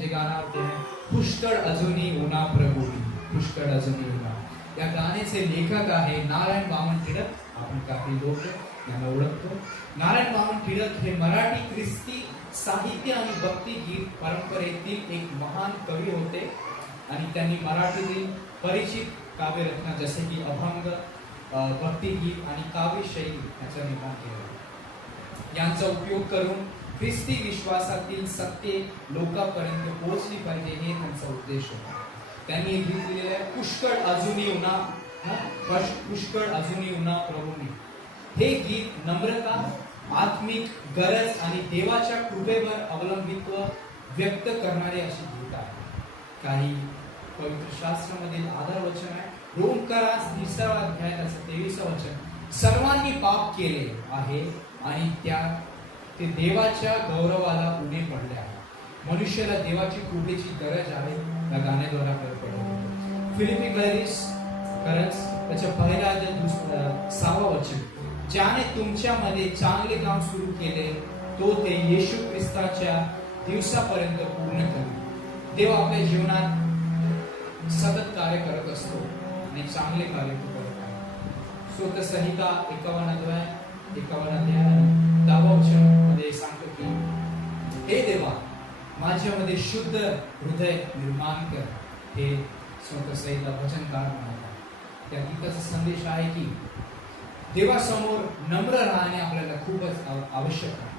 जे गाणं होते पुष्कळ अजूनही उन्हा प्रभू, पुष्कळ अजूनही उन्हा. या गाण्याचे लेखक आहे नारायण वामन टिळक. आपण काही लोक यांना ओळखतो. नारायण वामन टिळक हे मराठी ख्रिस्ती साहित्य आणि भक्तिगीत परंपरेतील एक महान कवी होते आणि त्यांनी मराठीतील परिचित काव्यरत्न जसे की अभंग, भक्तिगीत आणि काव्यशैली याचा निर्माण केला. यांचा उपयोग करून ख्रिस्ती विश्वासातील सत्य लोकांपर्यंत पोहोचली पाहिजे हे त्यांचा उद्देश होता. त्यांनी गीत लिहिलेले पुष्कळ अजूनही उन्हा, पुष्कळ अजूनही उन्हा प्रभूंनी. हे गीत नम्रता, आत्मिक गरज आणि देवाच्या कृपेवर अवलंबित्व व्यक्त करणारे अशी गीत आहे. काही पवित्र शास्त्रामधील आधार वचन आहे. रोमकारास 3रा अध्याय 23 वचन. सर्वांनी पाप केले आहे आणि त्या ते देवाच्या गौरवाला उणे पडले आहे. मनुष्याला देवाची कृपेची गरज आहे. या गाण्याद्वारे आपल्याला पडतो. फिलिपी खरंच त्याच्या पहिल्या अध्याय 6वा वचन. ज्याने तुमच्यामध्ये चांगले काम सुरू केले तो ते येशू ख्रिस्ताच्या दिवसापर्यंत पूर्ण करेल. देव आपल्या जीवनात सतत कार्य करत असतो आणि चांगले कार्य करत आहे. स्वतः संहिता 51 अध्याय 10 वचन मध्ये सांगतो की हे देवा माझ्यामध्ये शुद्ध हृदय निर्माण कर. हे स्वतः संहिता वचनकार म्हणतात. त्या गीताचा संदेश आहे की देवासमोर नम्र राहणे आपल्याला खूपच आवश्यक आहे.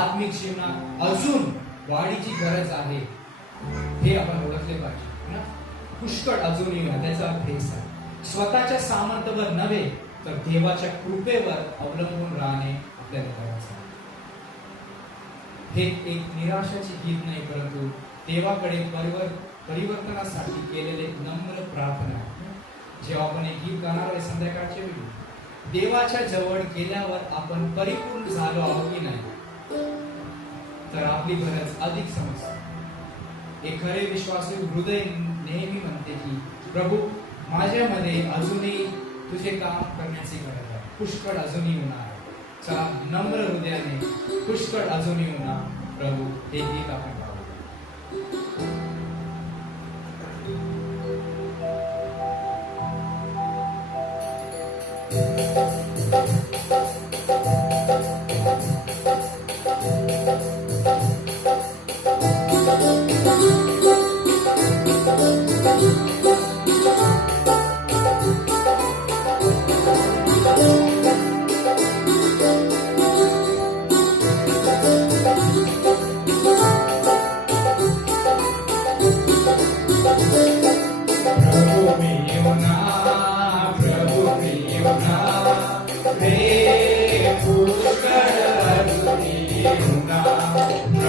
आत्मिक जीवनात अजून वाढीची गरज आहे हे आपण ओळखले पाहिजे. पुष्कळ अजूनही त्याचा अर्थ हेच आहे. स्वतःच्या सामर्थ्यावर नव्हे तर देवाच्या कृपेवर अवलंबून राहणे आपल्याला करायचं आहे. हे एक निराशाचे गीत नाही परंतु देवाकडे परिवर्तनासाठी केलेले नम्र प्रार्थना आहे. जेव्हा आपण हे गीत गाणार आहे संध्याकाळच्या वेळी देवाच्या जवळ गेल्यावर आपण परिपूर्ण झालो आहोत की नाही तर आपली गरज अधिक समजते. एक खरे विश्वासू हृदय नेहमी म्हणते की प्रभू माझ्यामध्ये अजूनही तुझे काम करण्याची गरज आहे. पुष्कळ अजूनही उन्हा आहे. चला नम्र हृदयाने पुष्कळ अजूनही उन्हा प्रभू हे गीत आपण गाऊ.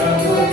प्रभु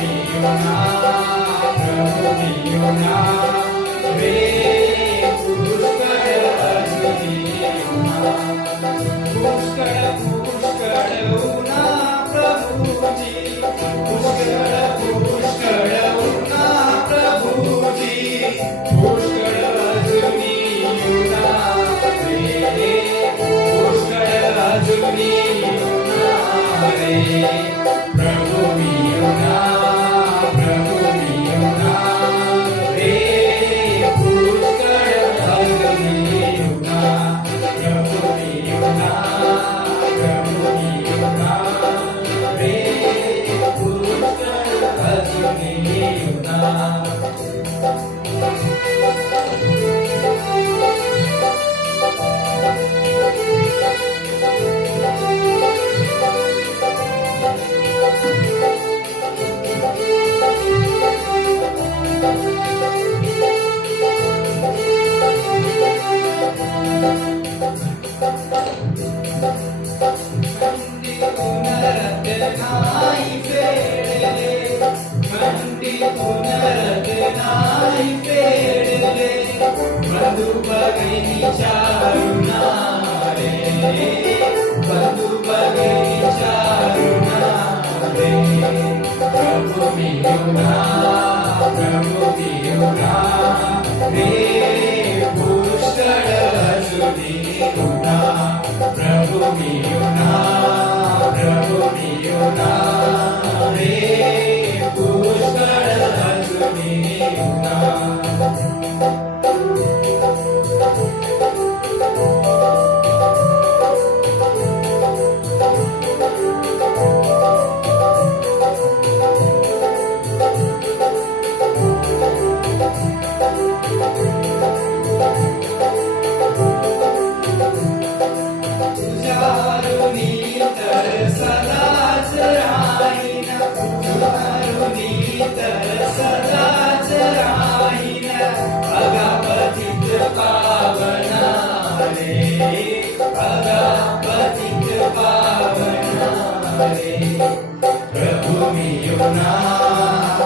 येऊना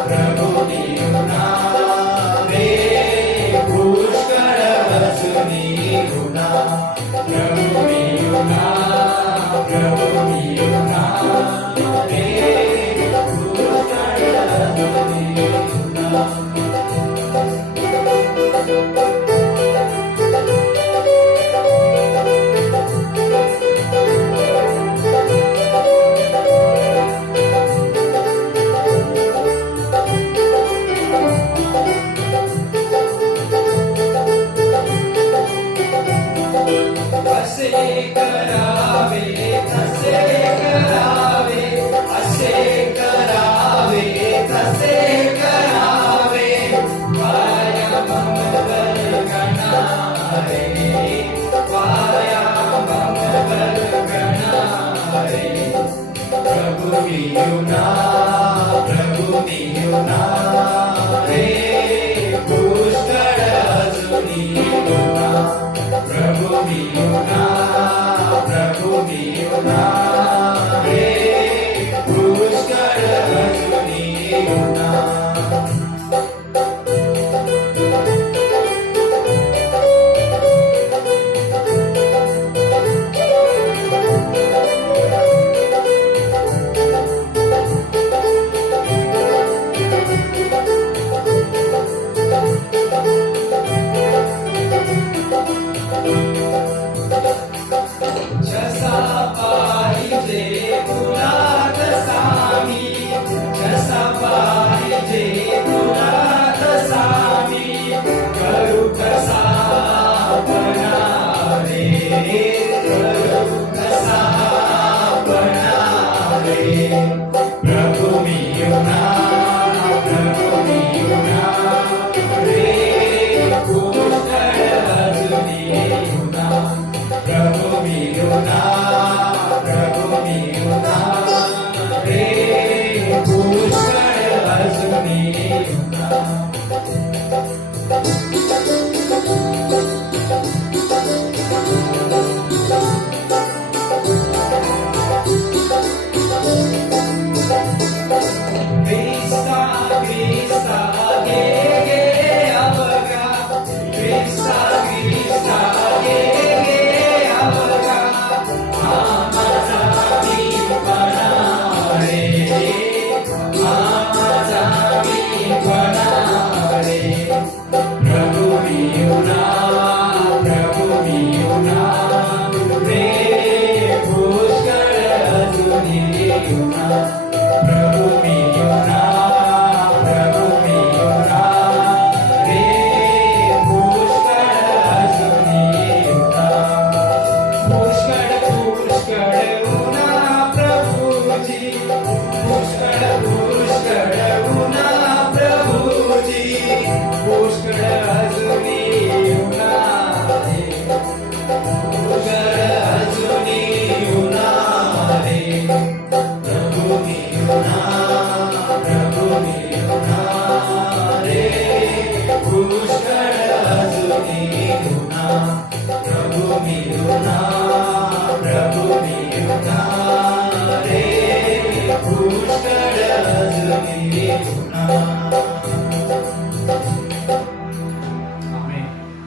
प्रभू येऊना रे पुष्कळ अजूनी येऊना प्रभू येऊना प्रभू येऊना रे पुष्कळ अजूनी येऊना असे करावे तसे करावे असे करावे तसे करावे पाया मंगल गणारे पाया मंगल गणारे प्रभु येऊना